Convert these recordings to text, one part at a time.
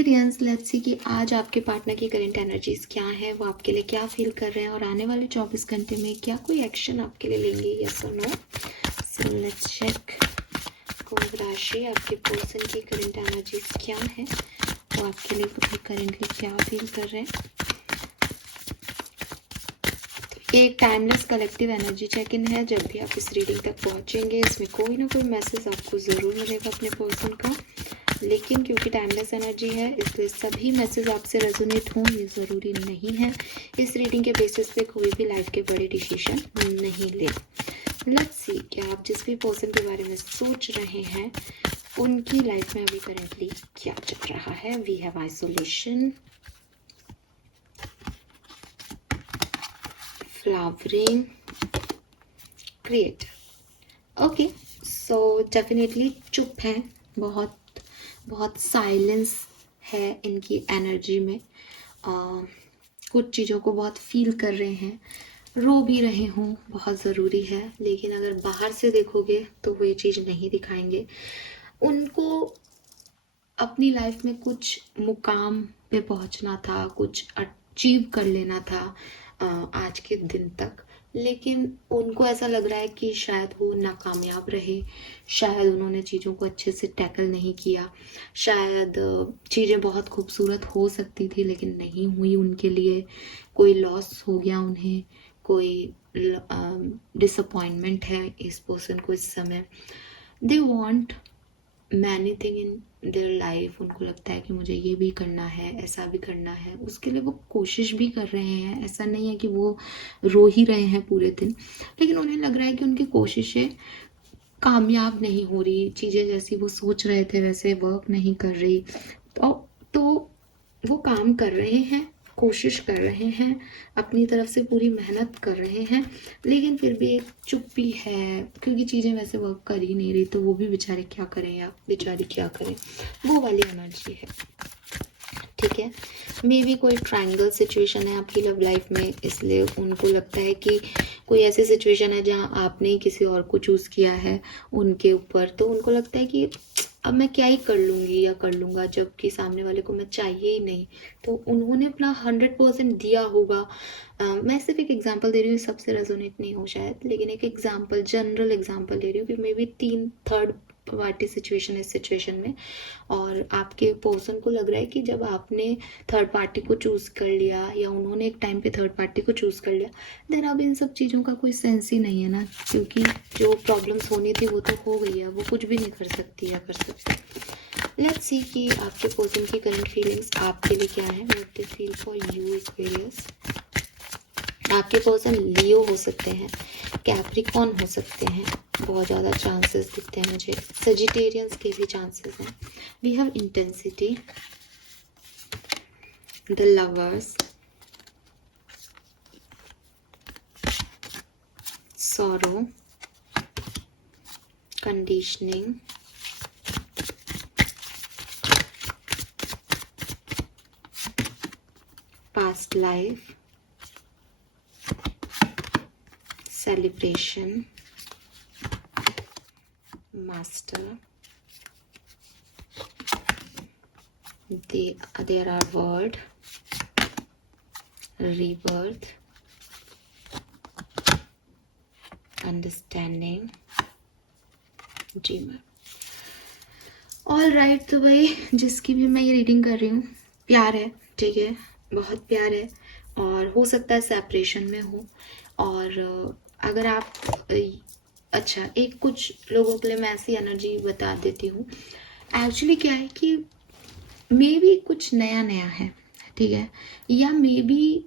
Sagittarians, let's see कि आज आपके पार्टनर की करंट एनर्जीज क्या है, वो आपके लिए क्या फील कर रहे हैं और आने वाले 24 घंटे में क्या कोई एक्शन आपके लिए लेंगे, यस और नो। So let's check. कुंभ राशि, आपके पर्सन की करंट एनर्जीज क्या है, वो आपके लिए करेंटली क्या फील कर रहे हैं। एक timeless collective energy check in है। जब भी आप इस रीडिंग तक पहुंचेंगे इसमें कोई ना कोई मैसेज आपको ज़रूर मिलेगा अपने पर्सन का, लेकिन क्योंकि टाइमलेस एनर्जी है इसलिए सभी मैसेज आपसे रेजोनेट हों ये ज़रूरी नहीं है। इस रीडिंग के बेसिस पे कोई भी लाइफ के बड़े डिसीजन नहीं ले। लेट्स सी कि आप जिस भी पर्सन के बारे में सोच रहे हैं उनकी लाइफ में अभी करेंटली क्या चल रहा है। We have isolation, flowering, create. Okay, so definitely चुप हैं, बहुत बहुत साइलेंस है इनकी एनर्जी में। कुछ चीज़ों को बहुत फील कर रहे हैं, रो भी रहे हों, बहुत ज़रूरी है, लेकिन अगर बाहर से देखोगे तो वो ये चीज़ नहीं दिखाएंगे। उनको अपनी लाइफ में कुछ मुकाम पे पहुंचना था, कुछ अचीव कर लेना था आज के दिन तक, लेकिन उनको ऐसा लग रहा है कि शायद वो नाकामयाब रहे, शायद उन्होंने चीज़ों को अच्छे से टैकल नहीं किया, शायद चीज़ें बहुत खूबसूरत हो सकती थी लेकिन नहीं हुई उनके लिए, कोई लॉस हो गया उन्हें, कोई डिसअपॉइंटमेंट है इस पर्सन को इस समय। They want many thing in their life, उनको लगता है कि मुझे ये भी करना है, ऐसा भी करना है, उसके लिए वो कोशिश भी कर रहे हैं। ऐसा नहीं है कि वो रो ही रहे हैं पूरे दिन, लेकिन उन्हें लग रहा है कि उनकी कोशिशें कामयाब नहीं हो रही, चीज़ें जैसी वो सोच रहे थे वैसे वर्क नहीं कर रही। तो वो काम कर रहे हैं, कोशिश कर रहे हैं, अपनी तरफ से पूरी मेहनत कर रहे हैं, लेकिन फिर भी एक चुप्पी है क्योंकि चीज़ें वैसे वर्क कर ही नहीं रही। तो वो भी बेचारे क्या करें या बेचारी क्या करें, वो वाली एनर्जी है। ठीक है, मे बी कोई ट्रायंगल सिचुएशन है आपकी लव लाइफ में, इसलिए उनको लगता है कि कोई ऐसी सिचुएशन है जहाँ आपने ही किसी और को चूज़ किया है उनके ऊपर, तो उनको लगता है कि अब मैं क्या ही कर लूँगी या कर लूँगा, जबकि सामने वाले को मैं चाहिए ही नहीं। तो उन्होंने अपना 100% दिया होगा। मैं सिर्फ एक एग्जांपल दे रही हूँ, सबसे रेजोनेट नहीं हो शायद, लेकिन एक एग्जांपल, जनरल एग्जांपल दे रही हूँ कि मे बी 3 पार्टी सिचुएशन है इस सिचुएशन में, और आपके पर्सन को लग रहा है कि जब आपने थर्ड पार्टी को चूज़ कर लिया या उन्होंने एक टाइम पे थर्ड पार्टी को चूज़ कर लिया, देन अब इन सब चीज़ों का कोई सेंस ही नहीं है ना, क्योंकि जो प्रॉब्लम्स होनी थी वो तो हो गई है, वो कुछ भी नहीं कर सकती या कर सकती। लेट्स सी कि आपके पर्सन की करंट फीलिंग्स आपके लिए क्या है, what they feel for you Aquarius. आपके पर्सन लियो हो सकते हैं, कैप्रिकॉन हो सकते हैं, बहुत ज़्यादा चांसेस दिखते हैं मुझे, सजिटेरियंस के भी चांसेस हैं। We have intensity, the lovers, sorrow, conditioning, past life, celebration, master. There are word, rebirth, understanding, dreamer. All right, तो भाई जिसकी भी मैं ये रीडिंग कर रही हूँ प्यार है, ठीक है, बहुत प्यार है, और हो सकता है सेपरेशन में हो। और अगर आप अच्छा, एक कुछ लोगों के लिए मैं ऐसी एनर्जी बता देती हूँ। एक्चुअली क्या है कि मे बी कुछ नया नया है, ठीक है, या मे बी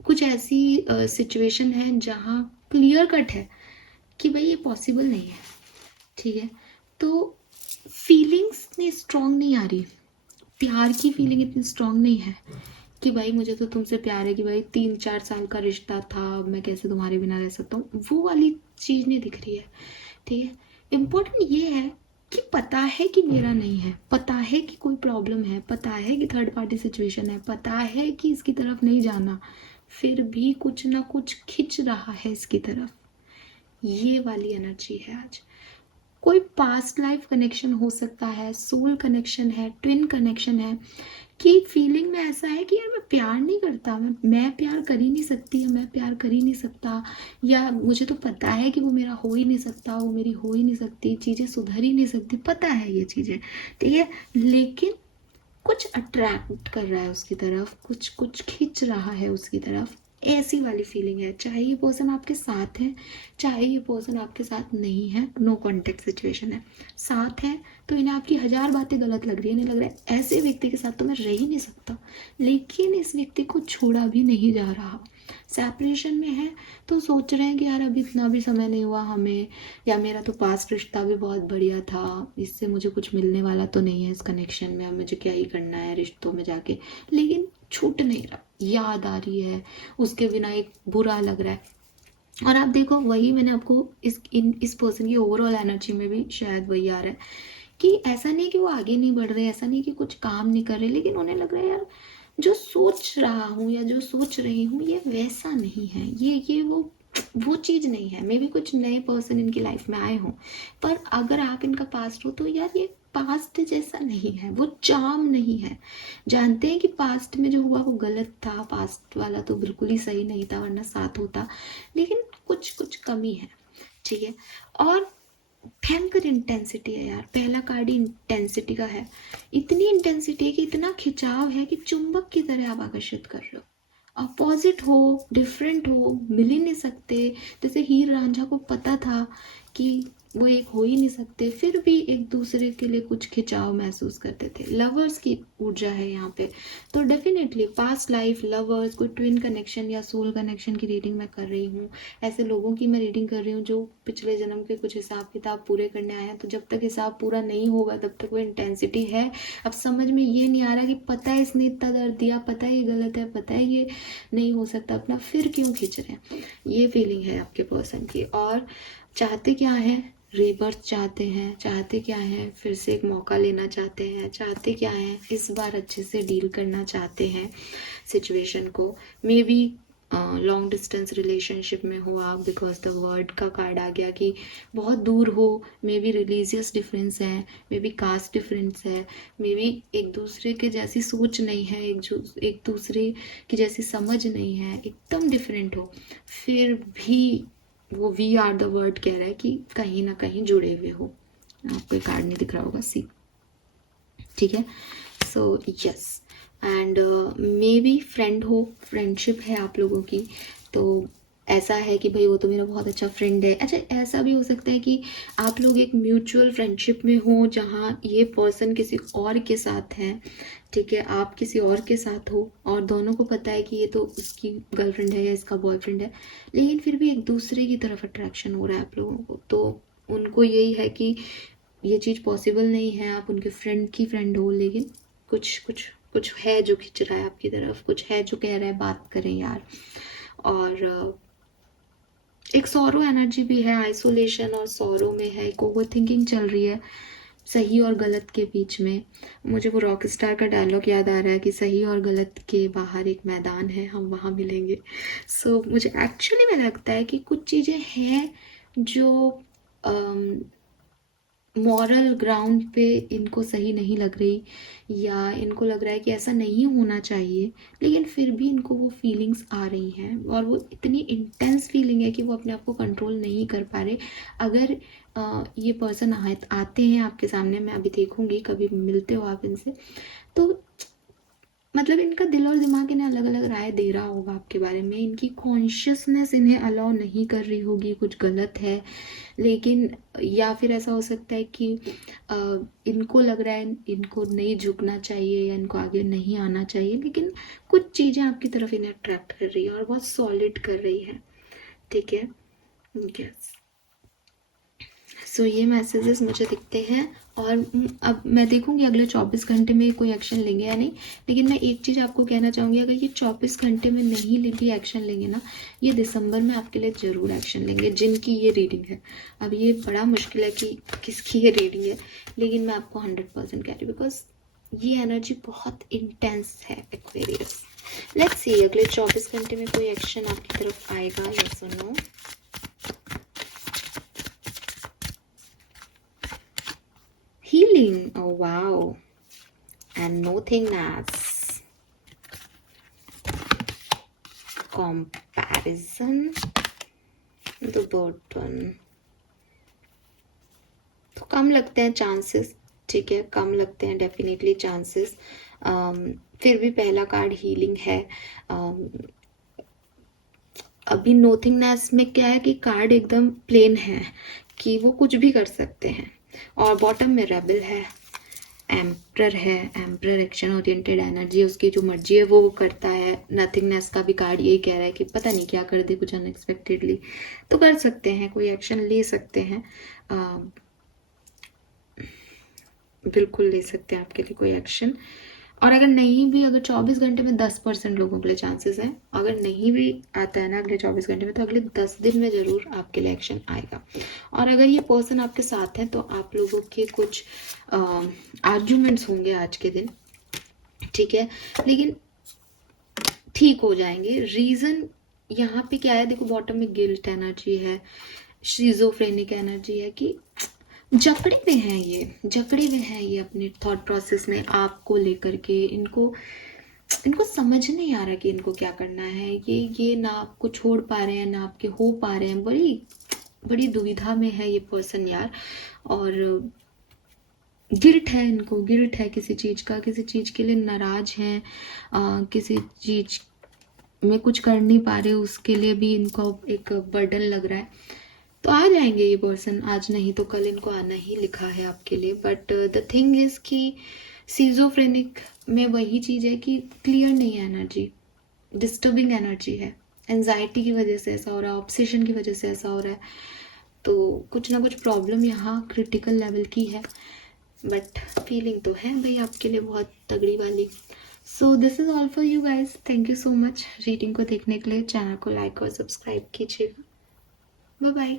कुछ ऐसी सिचुएशन है जहाँ क्लियर कट है कि भाई ये पॉसिबल नहीं है, ठीक है। तो फीलिंग्स इतनी स्ट्रॉन्ग नहीं आ रही, प्यार की फीलिंग इतनी स्ट्रॉन्ग नहीं है कि भाई मुझे तो तुमसे प्यार है, कि भाई 3-4 साल का रिश्ता था, मैं कैसे तुम्हारे बिना रह सकता हूँ, वो वाली चीज़ नहीं दिख रही है, ठीक है। इम्पोर्टेंट ये है कि पता है कि मेरा नहीं है, पता है कि कोई प्रॉब्लम है, पता है कि थर्ड पार्टी सिचुएशन है, पता है कि इसकी तरफ नहीं जाना, फिर भी कुछ ना कुछ खिंच रहा है इसकी तरफ। ये वाली एनर्जी है आज। कोई पास्ट लाइफ कनेक्शन हो सकता है, सोल कनेक्शन है, ट्विन कनेक्शन है, कि फीलिंग में ऐसा है कि यार मैं प्यार नहीं करता, मैं प्यार कर ही नहीं सकती, या मैं प्यार कर ही नहीं सकता, या मुझे तो पता है कि वो मेरा हो ही नहीं सकता, वो मेरी हो ही नहीं सकती, चीज़ें सुधर ही नहीं सकती, पता है ये चीज़ें, ठीक है, लेकिन कुछ अट्रैक्ट कर रहा है उसकी तरफ, कुछ कुछ खींच रहा है उसकी तरफ, ऐसी वाली फीलिंग है। चाहे ये पर्सन आपके साथ है, चाहे ये पर्सन आपके साथ नहीं है, नो कॉन्टेक्ट सिचुएशन है, साथ है तो इन्हें आपकी हजार बातें गलत लग रही है, नहीं लग रहा है ऐसे व्यक्ति के साथ तो मैं रह ही नहीं सकता, लेकिन इस व्यक्ति को छोड़ा भी नहीं जा रहा, सेपरेशन में है तो सोच रहे हैं कि यार अभी इतना भी समय नहीं हुआ हमें, या मेरा तो पास्ट रिश्ता भी बहुत बढ़िया था, इससे मुझे कुछ मिलने वाला तो नहीं है इस कनेक्शन में, अब मुझे क्या ही करना है रिश्तों में जाके, लेकिन छूट नहीं रहा, याद आ रही है, उसके बिना एक बुरा लग रहा है। और आप देखो, वही मैंने आपको इस पर्सन की ओवरऑल एनर्जी में भी शायद वही आ रहा है कि ऐसा नहीं कि वो आगे नहीं बढ़ रहे, ऐसा नहीं कि कुछ काम नहीं कर रहे, लेकिन उन्हें लग रहा है यार जो सोच रहा हूँ या जो सोच रही हूँ ये वैसा नहीं है, ये वो चीज़ नहीं है। मे बी कुछ नए पर्सन इनकी लाइफ में आए हों, पर अगर आप इनका पास्ट हो तो यार ये पास्ट जैसा नहीं है, वो चार्म नहीं है। जानते हैं कि पास्ट में जो हुआ वो गलत था, पास्ट वाला तो बिल्कुल ही सही नहीं था, वरना साथ होता, लेकिन कुछ कुछ कमी है, ठीक है। और भयंकर इंटेंसिटी है यार, पहला कार्ड ही इंटेंसिटी का है, इतनी इंटेंसिटी है कि इतना खिंचाव है कि चुंबक की तरह आप आकर्षित कर रहे हो, अपोजिट हो, डिफरेंट हो, मिल ही नहीं सकते। जैसे हीर रांझा को पता था कि वो एक हो ही नहीं सकते, फिर भी एक दूसरे के लिए कुछ खिंचाव महसूस करते थे, लवर्स की ऊर्जा है यहाँ पे। तो डेफिनेटली पास्ट लाइफ, लवर्स, कोई ट्विन कनेक्शन या सोल कनेक्शन की रीडिंग मैं कर रही हूँ, ऐसे लोगों की मैं रीडिंग कर रही हूँ जो पिछले जन्म के कुछ हिसाब किताब पूरे करने आए हैं। तो जब तक हिसाब पूरा नहीं होगा तब तक वो इंटेंसिटी है। अब समझ में ये नहीं आ रहा कि पता है इसने इतना दर्द दिया, पता है ये गलत है, पता है ये नहीं हो सकता अपना, फिर क्यों खींच रहे हैं, ये फीलिंग है आपके पर्सन की। और चाहते क्या है, रीबर्थ चाहते हैं, चाहते क्या है, फिर से एक मौका लेना चाहते हैं, चाहते क्या है, इस बार अच्छे से डील करना चाहते हैं सिचुएशन को। May be long distance relationship में हो आप, बिकॉज द वर्ड का कार्ड आ गया कि बहुत दूर हो, मे बी रिलीजियस डिफरेंस है, मे बी कास्ट डिफरेंस है, मे बी एक दूसरे के जैसी सोच नहीं है, एक दूसरे की जैसी समझ नहीं है, एकदम डिफरेंट हो, फिर भी वो वी आर द वर्ड कह रहा है कि कहीं ना कहीं जुड़े हुए हो। आपको कार्ड नहीं दिख रहा होगा, सी, ठीक है। So yes, and may be friend हो, फ्रेंडशिप है आप लोगों की, तो ऐसा है कि भाई वो तो मेरा बहुत अच्छा फ्रेंड है। अच्छा, ऐसा भी हो सकता है कि आप लोग एक म्यूचुअल फ्रेंडशिप में हो जहाँ ये पर्सन किसी और के साथ है, ठीक है, आप किसी और के साथ हो, और दोनों को पता है कि ये तो उसकी गर्लफ्रेंड है या इसका बॉयफ्रेंड है, लेकिन फिर भी एक दूसरे की तरफ अट्रैक्शन हो रहा है आप लोगों को। तो उनको यही है कि ये चीज़ पॉसिबल नहीं है, आप उनके फ्रेंड की फ्रेंड हो, लेकिन कुछ कुछ कुछ है जो खिंच रहा है आपकी तरफ, कुछ है जो कह रहा है बात करें यार। और एक सौरो एनर्जी भी है, आइसोलेशन और सौरो में है, एक ओवर थिंकिंग चल रही है सही और गलत के बीच में। मुझे वो रॉक स्टार का डायलॉग याद आ रहा है कि सही और गलत के बाहर एक मैदान है, हम वहाँ मिलेंगे। सो मुझे एक्चुअली में लगता है कि कुछ चीज़ें हैं जो मॉरल ग्राउंड पे इनको सही नहीं लग रही, या इनको लग रहा है कि ऐसा नहीं होना चाहिए, लेकिन फिर भी इनको वो फीलिंग्स आ रही हैं, और वो इतनी इंटेंस फीलिंग है कि वो अपने आप को कंट्रोल नहीं कर पा रहे। अगर ये पर्सन आते हैं आपके सामने, मैं अभी देखूंगी कभी मिलते हो आप इनसे, तो मतलब इनका दिल और दिमाग इन्हें अलग अलग राय दे रहा होगा आपके बारे में, इनकी कॉन्शियसनेस इन्हें अलाउ नहीं कर रही होगी कुछ गलत है, लेकिन या फिर ऐसा हो सकता है कि इनको लग रहा है इनको नहीं झुकना चाहिए या इनको आगे नहीं आना चाहिए, लेकिन कुछ चीज़ें आपकी तरफ इन्हें अट्रैक्ट कर रही है और बहुत सॉलिड कर रही है, ठीक है। यस, सो ये मैसेजेस मुझे दिखते हैं, और अब मैं देखूंगी अगले 24 घंटे में कोई एक्शन लेंगे या नहीं। लेकिन मैं एक चीज़ आपको कहना चाहूँगी, अगर ये 24 घंटे में नहीं भी एक्शन लेंगे ना, ये दिसंबर में आपके लिए ज़रूर एक्शन लेंगे जिनकी ये रीडिंग है। अब ये बड़ा मुश्किल है कि किसकी ये रीडिंग है, लेकिन मैं आपको 100% कह रही हूँ, बिकॉज ये एनर्जी बहुत इंटेंस है एक्वेरियस। लेट्स सी अगले 24 घंटे में कोई एक्शन आपकी तरफ आएगा या सुनो। Healing, oh wow, and nothingness. Comparison, the burden. तो कम लगते हैं चांसेस, ठीक है, कम लगते हैं डेफिनेटली चांसेस। फिर भी पहला कार्ड हीलिंग है। अभी नोथिंगनेस में क्या है कि कार्ड एकदम प्लेन है कि वो कुछ भी कर सकते हैं। और बॉटम में रेबल है, एम्परर है। एम्परर एक्शन ओरिएंटेड एनर्जी, उसकी जो मर्जी है वो करता है। नथिंगनेस का भी कार्ड यही कह रहा है कि पता नहीं क्या कर दे कुछ अनएक्सपेक्टेडली, तो कर सकते हैं, कोई एक्शन ले सकते हैं, बिल्कुल ले सकते हैं आपके लिए कोई एक्शन। और अगर नहीं भी, अगर 24 घंटे में 10% लोगों के लिए चांसेस हैं, अगर नहीं भी आता है ना अगले 24 घंटे में, तो अगले 10 दिन में ज़रूर आपके लिए एक्शन आएगा। और अगर ये पर्सन आपके साथ है तो आप लोगों के कुछ आर्ग्यूमेंट्स होंगे आज के दिन, ठीक है, लेकिन ठीक हो जाएंगे। रीज़न यहाँ पे क्या है, देखो बॉटम में गिल्ट एनर्जी है, शिज़ोफ्रेनिक एनर्जी है कि जकड़े हुए हैं ये अपने थॉट प्रोसेस में आपको लेकर के। इनको समझ नहीं आ रहा कि इनको क्या करना है। ये ना आपको छोड़ पा रहे हैं ना आपके हो पा रहे हैं। बड़ी बड़ी दुविधा में है ये पर्सन यार। और गिल्ट है, इनको गिल्ट है किसी चीज़ का, किसी चीज़ के लिए नाराज हैं, किसी चीज़ में कुछ कर नहीं पा रहे, उसके लिए भी इनको एक बर्डन लग रहा है। तो आ जाएंगे ये पर्सन, आज नहीं तो कल इनको आना ही लिखा है आपके लिए। बट द थिंग इज कि सीजोफ्रेनिक में वही चीज़ है कि क्लियर नहीं है एनर्जी, डिस्टर्बिंग एनर्जी है। एंजाइटी की वजह से ऐसा हो रहा है, ऑब्सेशन की वजह से ऐसा हो रहा है। तो कुछ ना कुछ प्रॉब्लम यहाँ क्रिटिकल लेवल की है, बट फीलिंग तो है भाई आपके लिए बहुत तगड़ी वाली। So this is all for you guys. Thank you so much reading को देखने के लिए। चैनल को लाइक और सब्सक्राइब कीजिएगा। Bye bye.